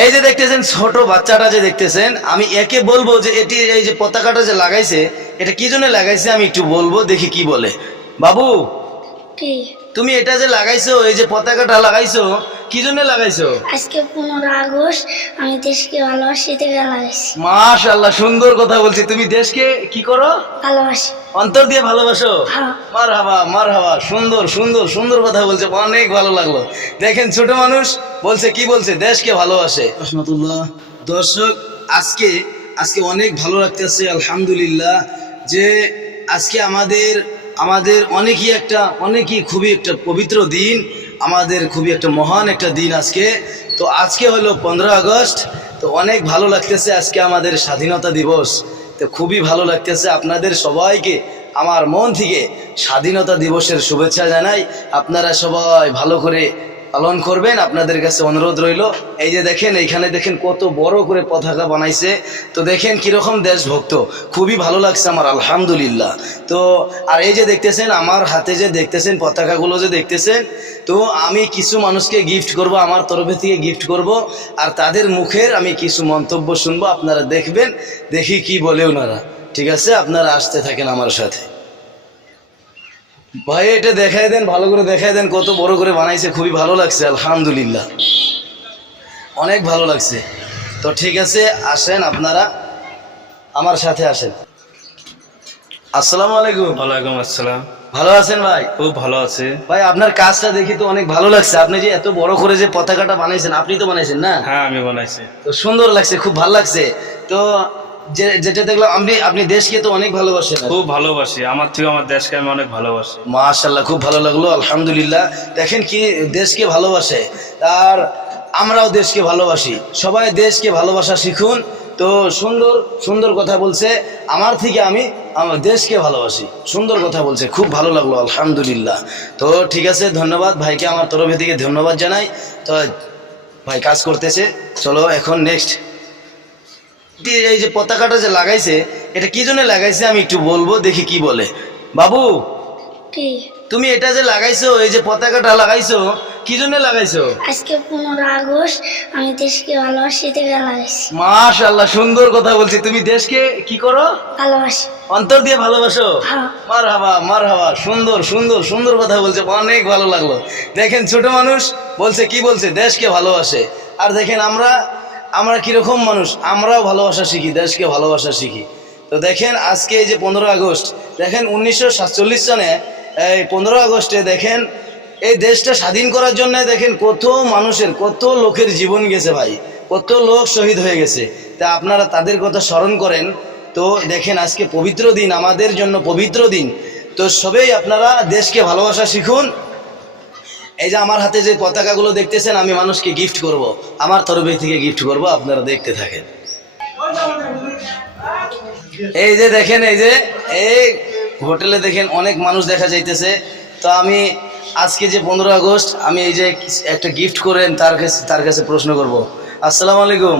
এই যে দেখতেছেন ছোট বাচ্চাটা যে দেখতেছেন, আমি একে বলবো যে এটি এই যে পতাকাটা যে লাগাইছে এটা কি জন্য লাগাইছে আমি একটু বলবো, দেখি কি বলে। বাবু, কি তুমি এটা যে লাগাইছো, এই যে পতাকাটা লাগাইছো কি জন্য লাগাইছো? আজকে 15 আগস্ট আমি দেশকে ভালোবাসি থেকে লাগাইছি। মাশাআল্লাহ, সুন্দর কথা বলছি। তুমি দেশকে কি করো? ভালোবাসি। অন্তর দিয়ে ভালোবাসো? হ্যাঁ। মারহাবা মারহাবা, সুন্দর সুন্দর সুন্দর কথা বলছে, অনেক ভালো লাগলো। দেখেন ছোট মানুষ বলছে, কি বলছে, দেশকে ভালোবাসে। রহমতুল্লাহ। দর্শক, আজকে আজকে অনেক ভালো লাগতেছে আলহামদুলিল্লাহ, যে আজকে আমাদের অনেকই খুবই একটা পবিত্র দিন, আমাদের খুবই একটা মহান একটা দিন আজকে। তো আজকে হলো 15 আগস্ট। তো অনেক ভালো লাগতেছে, আজকে আমাদের স্বাধীনতা দিবস। তো খুবই ভালো লাগতেছে। আপনাদের সবাইকে আমার মন থেকে স্বাধীনতা দিবসের শুভেচ্ছা জানাই। আপনারা সবাই ভালো করে পালন করবেন, আপনাদের কাছে অনুরোধ রইল। এই যে দেখেন, এইখানে দেখেন কত বড় করে পতাকা বানাইছে। তো দেখেন কিরকম দেশভক্ত, খুবই ভালো লাগছে আমার আলহামদুলিল্লাহ। তো আর এই যে দেখতেছেন আমার হাতে যে দেখতেছেন পতাকাগুলো যে দেখতেছেন, তো আমি কিছু মানুষকে গিফট করব, আমার তরফে থেকে গিফট করব, আর তাদের মুখের আমি কিছু মন্তব্য শুনবো, আপনারা দেখবেন, দেখি কি বলে ওনারা। ঠিক আছে, আপনারা আসতে থাকেন আমার সাথে। ভাই এটা দেখাই দেন, ভালো করে দেখাই দেন, কত বড় করে বানাইছে, খুবই ভালো লাগছে আলহামদুলিল্লাহ, অনেক ভালো লাগছে। তো ঠিক আছে, আসেন আপনারা আমার সাথে আসেন। আসসালামু আলাইকুম। ওয়ালাইকুম আসসালাম। ভালো আছেন ভাই? খুব ভালো আছে ভাই, আপনার কাজটা দেখি তো অনেক ভালো লাগছে। আপনি যে এত বড় করে যে পতাকাটা বানাইছেন, আপনি তো বানাইছেন না? হ্যাঁ, আমি বানাইছি। তো সুন্দর লাগছে, খুব ভালো লাগছে। তো যেটা দেখলাম, আপনি দেশকে তো অনেক ভালোবাসেন। খুব ভালোবাসি, আমার থেকে আমার দেশকে আমি অনেক ভালোবাসি। মাশাআল্লাহ, খুব ভালো লাগলো আলহামদুলিল্লাহ। দেখেন কি দেশকে ভালোবাসে, আর আমরাও দেশকে ভালোবাসি। সবাই দেশকে ভালোবাসা শিখুন। তো সুন্দর সুন্দর কথা বলছে, আমার থেকে আমি আমার দেশকে ভালোবাসি, সুন্দর কথা বলছে, খুব ভালো লাগলো আলহামদুলিল্লাহ। তো ঠিক আছে, ধন্যবাদ ভাইকে, আমার তরফে থেকে ধন্যবাদ জানাই। তো ভাই কাজ করতেছে, চলো এখন নেক্সট। এই যে পতাকাটা যে লাগাইছে এটা কি জন্য লাগাইছে আমি একটু বলবো, দেখি কি বলে। বাবু, কি তুমি এটা যে লাগাইছো, এই যে পতাকাটা লাগাইছো কি জন্য লাগাইছো? আজকে 15 আগস্ট আমি দেশকে ভালোবাসি থেকে লাগাইছি। মাশাআল্লাহ, সুন্দর কথা বলছি। তুমি দেশকে কি করো? ভালোবাসি। অন্তর দিয়ে ভালোবাসো? হ্যাঁ। মারহাবা মারহাবা, সুন্দর সুন্দর সুন্দর কথা বলছে, অনেক ভালো লাগলো। দেখেন ছোট মানুষ বলছে, কি বলছে, দেশকে ভালোবাসে। আর দেখেন আমরা কিরকম মানুষ, আমরাও ভালোবাসা শিখি, দেশকে ভালোবাসা শিখি। তো দেখেন আজকে এই যে 15 আগস্ট, দেখেন 1947 সনে এই 15 আগস্টে দেখেন এই দেশটা স্বাধীন করার জন্য দেখেন কত মানুষের, কত লোকের জীবন গেছে ভাই, কত লোক শহীদ হয়ে গেছে। তা আপনারা তাদের কথা স্মরণ করেন। তো দেখেন আজকে পবিত্র দিন, আমাদের জন্য পবিত্র দিন। তো সবাই আপনারা দেশকে ভালোবাসা শিখুন। এই যে আমার হাতে যে পতাকাগুলো দেখতেছেন, আমি মানুষকে গিফট করব, আমার তরফে থেকে গিফট করব, আপনারা দেখতে থাকেন। এই যে দেখেন, এই হোটেলে দেখেন অনেক মানুষ দেখা যাইতেছে। তো আমি আজকে যে 15 আগস্ট, আমি এই যে একটা গিফট করেন তার কাছে প্রশ্ন করব। আসসালামু আলাইকুম।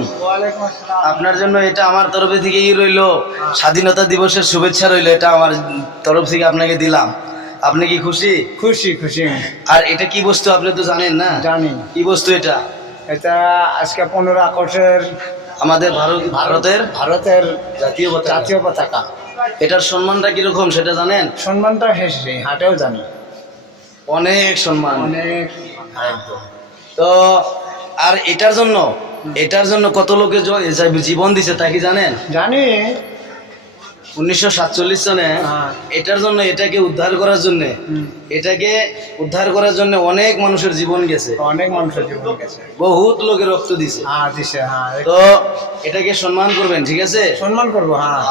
আপনার জন্য এটা আমার তরফে থেকে রইলো, স্বাধীনতা দিবসের শুভেচ্ছা রইলো, এটা আমার তরফ থেকে আপনাকে দিলাম। আপনি কি খুশি? খুশি খুশি। আর এটা কি বস্তু আপনি তো জানেন না? জানি। কি বস্তু এটা? এটা আজকে 15 আগস্টের আমাদের ভারতের জাতীয় পতাকা। এটার সম্মানটা কিরকম সেটা জানেন? সম্মানটা হেসে হাটেও জানি, অনেক সম্মান, অনেক। তো আর এটার জন্য কত লোকে জীবন দিছে তা কি জানেন? জানি। 1947 সনে হ্যাঁ। এটাকে উদ্ধার করার জন্য অনেক মানুষের জীবন গেছে, অনেক মানুষের জীবন গেছে, বহুত লোকে রক্ত দিছে। হ্যাঁ দিছে। হ্যাঁ, তো এটাকে সম্মান করবেন, ঠিক আছে? সম্মান করবো। হ্যাঁ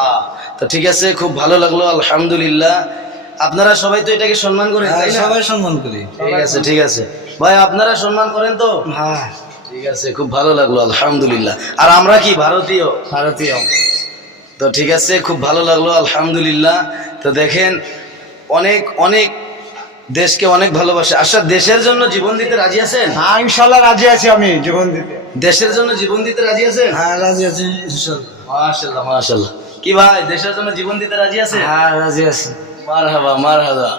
তো ঠিক আছে, খুব ভালো লাগলো আলহামদুলিল্লাহ। আপনারা সবাই তো এটাকে সম্মান করেন, তাই না? সবাই সম্মান করি। ঠিক আছে ঠিক আছে ভাই, আপনারা সম্মান করেন তো? হ্যাঁ, ঠিক আছে, খুব ভালো লাগলো আলহামদুলিল্লাহ। আর আমরা কি ভারতীয়? ভারতীয়। তো ঠিক আছে, খুব ভালো লাগলো আলহামদুলিল্লাহ। তো দেখেন অনেক দেশকে অনেক ভালোবাসে। আচ্ছা, দেশের জন্য জীবন দিতে রাজি আছেন? হ্যাঁ, ইনশাল্লাহ রাজি আছি আমি জীবন দিতে। দেশের জন্য জীবন দিতে রাজি আছেন? হ্যাঁ, রাজি আছি ইনশাল্লাহ। মাশাআল্লাহ মাশাআল্লাহ। কি ভাই, দেশের জন্য জীবন দিতে রাজি আছেন? হ্যাঁ, রাজি আছি। মারহাবা মারহাবা,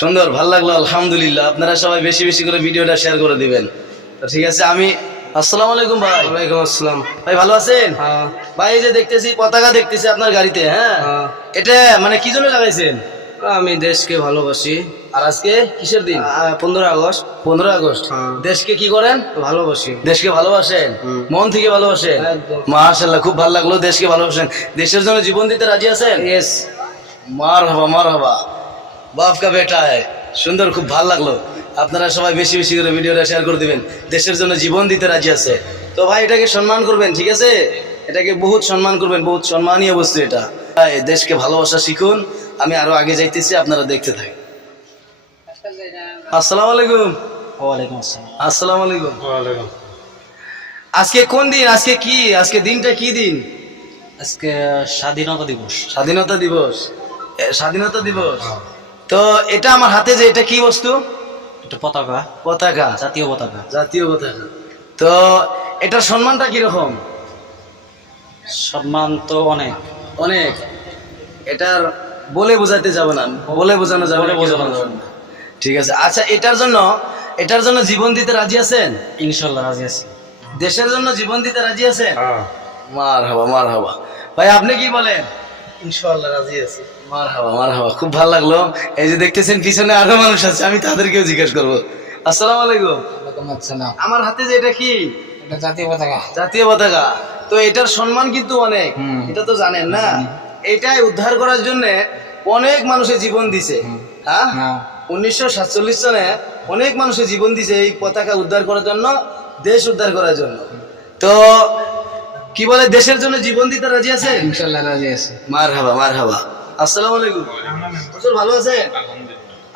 সুন্দর, ভালো লাগলো আলহামদুলিল্লাহ। আপনারা সবাই বেশি বেশি করে ভিডিওটা শেয়ার করে দিবেন। তো ঠিক আছে, আমি আসসালামু আলাইকুম ভাই। ওয়ালাইকুম আসসালাম। ভাই ভালো আছেন? হ্যাঁ। ভাই এই যে দেখতেছি পতাকা দেখতেছি আপনার গাড়িতে, হ্যাঁ হ্যাঁ। এটা মানে কি জন্য লাগাইছেন? আমি দেশকে ভালোবাসি। আর আজকে কিসের দিন? 15 আগস্ট 15 আগস্ট। হ্যাঁ। দেশকে কি করেন? ভালোবাসি। দেশকে ভালোবাসেন, মন থেকে ভালোবাসেন। একদম। মাশাআল্লাহ, খুব ভালো লাগলো। দেশকে ভালোবাসেন, দেশের জন্য জীবন দিতে রাজি আছেন? ইয়েস। মারহাবা মারহাবা, বাপ কা বেটা হ্যায়। সুন্দর, খুব ভালো লাগলো। আপনারা সবাই বেশি বেশি করে ভিডিওটা শেয়ার করে দিবেন। দেশের জন্য জীবন দিতে রাজি আছে তো ভাই এটাকে সম্মান করবেন, ঠিক আছে? এটাকে বহুত সম্মান করবেন, বহুত সম্মানীয় বস্তু এটা। ভাই দেশকে ভালোবাসা শিখুন। আমি আরো আগে যাইতেছি, আপনারা দেখতে থাকেন। আসসালামু আলাইকুম। ওয়ালাইকুম আসসালাম। আসসালামু আলাইকুম। ওয়ালাইকুম। আজকে কোন দিন? আজকে কি? আজকে দিনটা কি দিন? আজকে স্বাধীনতা দিবস। স্বাধীনতা দিবস। স্বাধীনতা দিবস। তো এটা আমার হাতে যে এটা কি বস্তু? এটা পতাকা, পতাকা, জাতীয় পতাকা। জাতীয় পতাকা। তো এটার সম্মানটা কিরকম? সম্মান তো অনেক। অনেক। এটার বলে বোঝাতে যাব না, বলে বোঝানো যাবে না, বোঝানো কিরকম? ঠিক আছে। আচ্ছা, এটার জন্য জীবন দিতে রাজি আছেন? ইনশাল্লাহ রাজি আছি। দেশের জন্য জীবন দিতে রাজি আছেন? হ্যাঁ। মারহাবা মারহাবা। ভাই আপনি কি বলেন? ইনশাল্লাহ রাজি আছি। মারহাবা মারহাবা, খুব ভালো লাগলো। এই যে দেখতেছেন পিছনে আরো মানুষ আছে, আমি তাদেরকেও জিজ্ঞেস করবো। আসসালামু আলাইকুম। ওয়ালাইকুম আসসালাম। আমার হাতে যে এটা কি? এটা জাতীয় পতাকা। জাতীয় পতাকা। তো এটার সম্মান কিন্তু অনেক, এটা তো জানেন না? এটাই উদ্ধার করার জন্য অনেক মানুষের জীবন দিছে। হ্যাঁ, 1947 সনে অনেক মানুষের জীবন দিছে এই পতাকা উদ্ধার করার জন্য, দেশ উদ্ধার করার জন্য। তো কি বলে, দেশের জন্য জীবন দিতে রাজি আছে? ইনশাল্লাহ রাজি আছি। মারহাবা মারহাবা। আসসালামু আলাইকুম। হুজুর ভালো আছেন?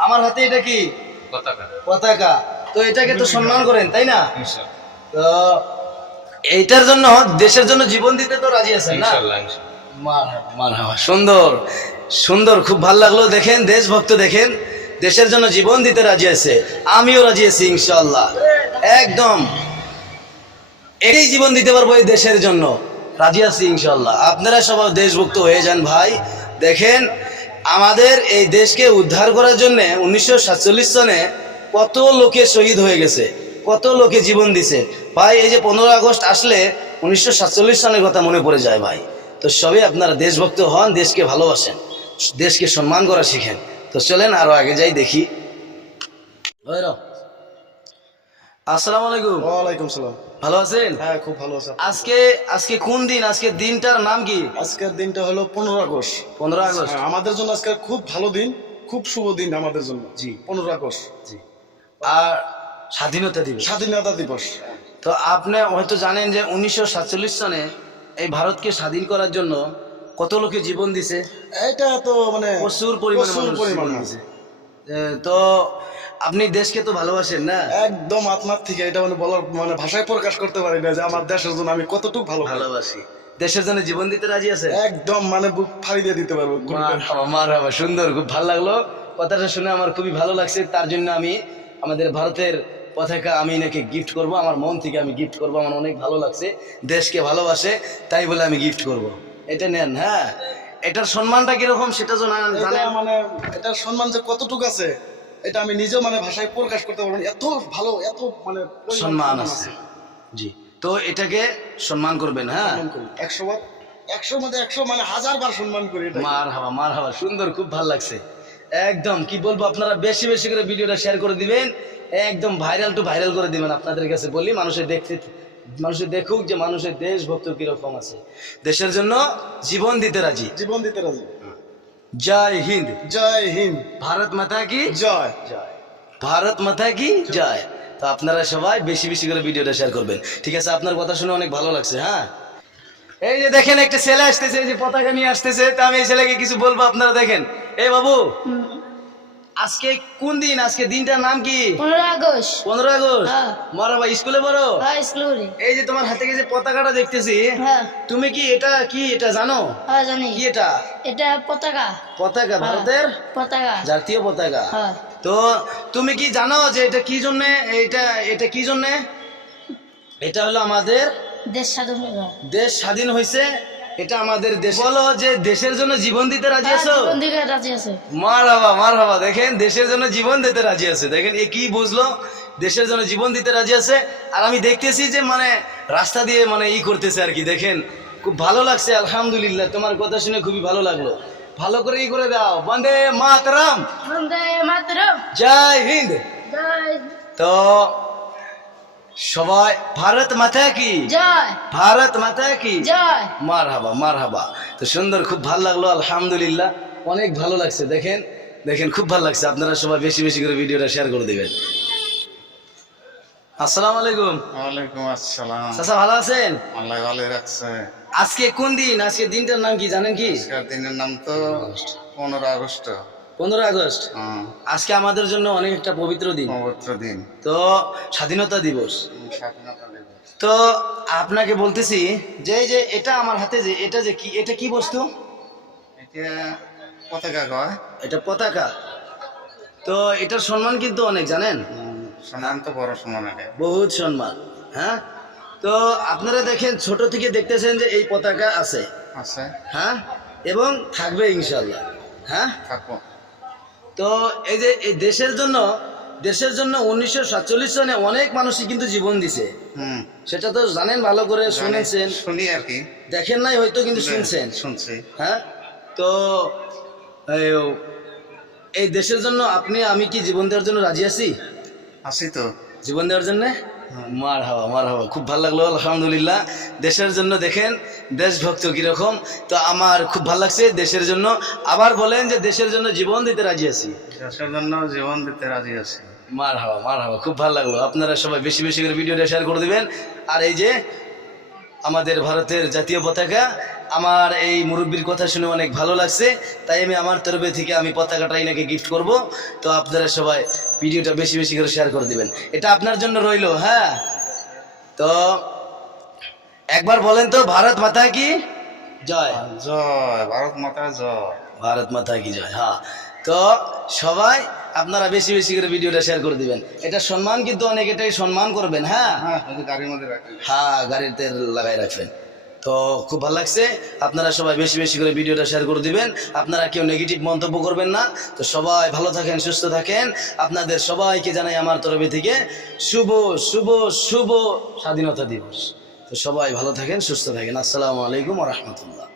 আমার হাতে এটা কি? পতাকা। পতাকা। তো এটাকে তো সম্মান করেন, তাই না? তো এইটার জন্য, দেশের জন্য জীবন দিতে তো রাজি আছেন না? মারহাবা মারহাবা। সুন্দর সুন্দর, খুব ভালো লাগলো। দেখেন দেশভক্ত, দেখেন দেশের জন্য জীবন দিতে রাজি আছে। আমিও রাজি আছি ইনশাআল্লাহ, একদম এই জীবন দিতে পারবো এই দেশের জন্য, রাজি আছি ইনশাআল্লাহ। আপনারা সবাই দেশভক্ত হয়ে যান ভাই। দেখেন আমাদের এই দেশকে উদ্ধার করার জন্য 1947 সনে কত লোকে শহীদ হয়ে গেছে, কত লোকে জীবন দিছে ভাই। এই যে 15 আগস্ট আসলে 1947 সনের কথা মনে পড়ে যায় ভাই। তো সবই আপনারা দেশভক্ত হন, দেশকে ভালোবাসেন, দেশকে সম্মান করা শিখেন। তো চলেন আরো আগে যাই, দেখি। আসসালামু আলাইকুম। ওয়ালাইকুম সালাম। ভালো আছেন? হ্যাঁ, খুব ভালো আছে। আজকে কোন দিন? আজকে দিনটার নাম কি? আজকের দিনটা হলো 15 আগস্ট। 15 আগস্ট। হ্যাঁ, আমাদের জন্য আজকে খুব ভালো দিন, খুব শুভ দিন আমাদের জন্য। জি। 15 আগস্ট জি। আর স্বাধীনতা দিবস। স্বাধীনতা দিবস। তো আপনি হয়তো জানেন যে 1947 সনে এই ভারতকে স্বাধীন করার জন্য কত লোকে জীবন দিছে? এটা তো মানে প্রচুর পরিমাণে মানুষ পরিমাণ জীবন দিছে। তো আপনি দেশকে তো ভালোবাসেন না? একদম আত্মার থেকে এটা মানে বলার মানে ভাষায় প্রকাশ করতে পারি না যে আমার দেশের জন্য আমি কতটুকু ভালোবাসি। দেশের জন্য জীবন দিতে রাজি আছে? একদম মানে বুক ফাড়ি দিয়ে দিতে পারবো। মারহাবা, সুন্দর, খুব ভালো লাগলো। কথাটা শুনে আমার খুবই ভালো লাগছে। তার জন্য আমি আমাদের ভারতের পতাকা আমি নাকি গিফট করব, আমার মন থেকে আমি গিফট করব। আমার অনেক ভালো লাগছে, দেশকে ভালোবাসে তাই বলে আমি গিফট করব। এটা নেন। হ্যাঁ, এটার সম্মানটা কিরকম সেটা জানেন? এটা মানে এটার সম্মান যে কতটুকু আছে এটা আমি নিজেও মানে ভাষায় প্রকাশ করতে পারবো না। এত ভালো, এত মানে সম্মান আছে। জি। তো এটাকে সম্মান করবেন। হ্যাঁ, 100 বার, 100 মধ্যে 100 মানে 1000 বার সম্মান করি এটা। মারহাবা মারহাবা, সুন্দর, খুব ভালো লাগছে। একদম কি বলবো, আপনারা বেশি বেশি করে ভিডিওটা শেয়ার করে দিবেন, একদম ভাইরাল টু ভাইরাল করে দিবেন। আপনাদের কাছে বলি, মানুষের দেখুক যে মানুষের দেশভক্ত কিরকম আছে, দেশের জন্য জীবন দিতে রাজি। জীবন দিতে রাজি। জয় হিন্দ। জয় হিন্দ। ভারত মাতা কি জয়। জয়। ভারত মাতা কি জয়। তো আপনারা সবাই বেশি বেশি করে ভিডিওটা শেয়ার করবেন, ঠিক আছে? আপনার কথা শুনে অনেক ভালো লাগছে। হ্যাঁ, এই যে দেখেন একটা ছেলে আসতেছে, এই যে পতাকা নিয়ে আসতেছে। তা আমি এই ছেলেকে কিছু বলবো, আপনারা দেখেন। এই বাবু, আজকে কোন দিন? আজকে দিনটার নাম কি? 15 আগস্ট। 15 আগস্ট। হ্যাঁ। মারহাবা, স্কুলে পড়ো? হ্যাঁ, স্কুলে। এই যে তোমার হাতে যে পতাকাটা দেখতেছি, হ্যাঁ। তুমি কি এটা জানো? হ্যাঁ, জানি। কি এটা? এটা পতাকা। পতাকা, ভারতের পতাকা। জাতীয় পতাকা। হ্যাঁ। তো তুমি কি জানো যে এটা কি জন্য? এটা কি জন্য? এটা হলো আমাদের দেশ স্বাধীন হলো। দেশ স্বাধীন হয়েছে, এটা আমাদের দেশ। বলো যে দেশের জন্য জীবন দিতে রাজি আছো? জীবন দিতে রাজি আছে। মারহাবা মারহাবা। দেখেন দেশের জন্য জীবন দিতে রাজি আছে। দেখেন এ কি বুঝলো, দেশের জন্য জীবন দিতে রাজি আছে। আর আমি দেখতেছি যে মানে রাস্তা দিয়ে মানে করতেছে আর কি, দেখেন খুব ভালো লাগছে। আলহামদুলিল্লাহ, তোমার কথা শুনে খুবই ভালো লাগলো। ভালো করে করে দাও, বন্দে মাতরম, বন্দে মাতরম, জয় হিন্দ। জয় তো সবাই ভারত মাতা কি, জয়, ভারত মাতা কি জয়। মারহাবা মারহাবা। তো সুন্দর, খুব ভালো লাগলো আলহামদুলিল্লাহ, অনেক ভালো লাগছে। দেখেন দেখেন খুব ভালো লাগছে। আপনারা সবাই বেশি বেশি করে ভিডিওটা শেয়ার করে দিবেন। আসসালামু আলাইকুম। ওয়ালাইকুম আসসালাম। চাচা ভালো আছেন? আল্লাহ ভালো রাখছে। আজকে কোন দিন? আজকে দিনটার নাম কি জানেন কি? আজকের দিনের নাম তো 15 আগস্ট। 15 আগস্ট। আজকে আমাদের জন্য অনেক একটা পবিত্র দিন, পবিত্র দিন, তো স্বাধীনতা দিবস। স্বাধীনতা দিবস। তো আপনাকে বলতেছি যে এই যে এটা আমার হাতে, যে এটা যে কি, এটা কি বস্তু? এটা পতাকা কয়। এটা পতাকা। তো এটার সম্মান কিন্তু অনেক, জানেন? সম্মান তো বড় সম্মান, এটা বহুত সম্মান। হ্যাঁ, তো আপনারা দেখেন ছোট থেকে দেখতেছেন যে এই পতাকা আছে, আছে, হ্যাঁ, এবং থাকবে ইনশাল্লাহ। হ্যাঁ, থাকবো। তো এই যে এই দেশের জন্য 1947 সনে অনেক মানুষই কিন্তু জীবন দিছে। সেটা তো জানেন, ভালো করে শুনেছেন, শুনি আর কি, দেখেন নাই হয়তো, কিন্তু শুনছেন। শুনছি। হ্যাঁ, তো এই দেশের জন্য আপনি আমি কি জীবন দেওয়ার জন্য রাজি আছি? আছি তো। জীবন দেওয়ার জন্য মার হাওয়া মার হাওয়া। খুব ভালো লাগলো আলহামদুলিল্লাহ। দেশের জন্য দেখেন দেশভক্ত কিরকম। তো আমার খুব ভালো লাগছে দেশের জন্য। আবার বলেন যে দেশের জন্য জীবন দিতে রাজি আছি। দেশের জন্য জীবন দিতে রাজি আছি। মার হাওয়া মার হাওয়া। খুব ভালো লাগলো। আপনারা সবাই বেশি বেশি করে ভিডিওটা শেয়ার করে দিবেন। আর এই যে আমাদের ভারতের জাতীয় পতাকা, আমার এই মুরব্বীর কথা শুনে অনেক ভালো লাগছে, তাই আমি আমার তরফে থেকে আমি পতাকাটা এনাকে গিফট করব। তো আপনারা সবাই ভিডিওটা বেশি বেশি করে শেয়ার করে দিবেন, এটা আপনার জন্য রইলো। হ্যাঁ, তো একবার বলেন তো, ভারত মাতা কি জয়। জয় ভারত মাতা জয়। ভারত মাতা কি জয়। হ্যাঁ, তো সবাই আপনারা বেশি বেশি করে ভিডিওটা শেয়ার করে দিবেন। এটা সম্মান কিন্তু অনেক, এটাই সম্মান করবেন। হ্যাঁ হ্যাঁ, গাড়ির মধ্যে রাখি। হ্যাঁ, গাড়ির তেল লাগাই রাখবেন। তো খুব ভালো লাগছে। আপনারা সবাই বেশি বেশি করে ভিডিওটা শেয়ার করে দিবেন। আপনারা কেউ নেগেটিভ মন্তব্য করবেন না। তো সবাই ভালো থাকেন, সুস্থ থাকেন। আপনাদের সবাইকে জানাই আমার তরফে থেকে শুভ শুভ শুভ স্বাধীনতা দিবস। তো সবাই ভালো থাকেন, সুস্থ থাকেন। আসসালামু আলাইকুম ওয়া রাহমাতুল্লাহ।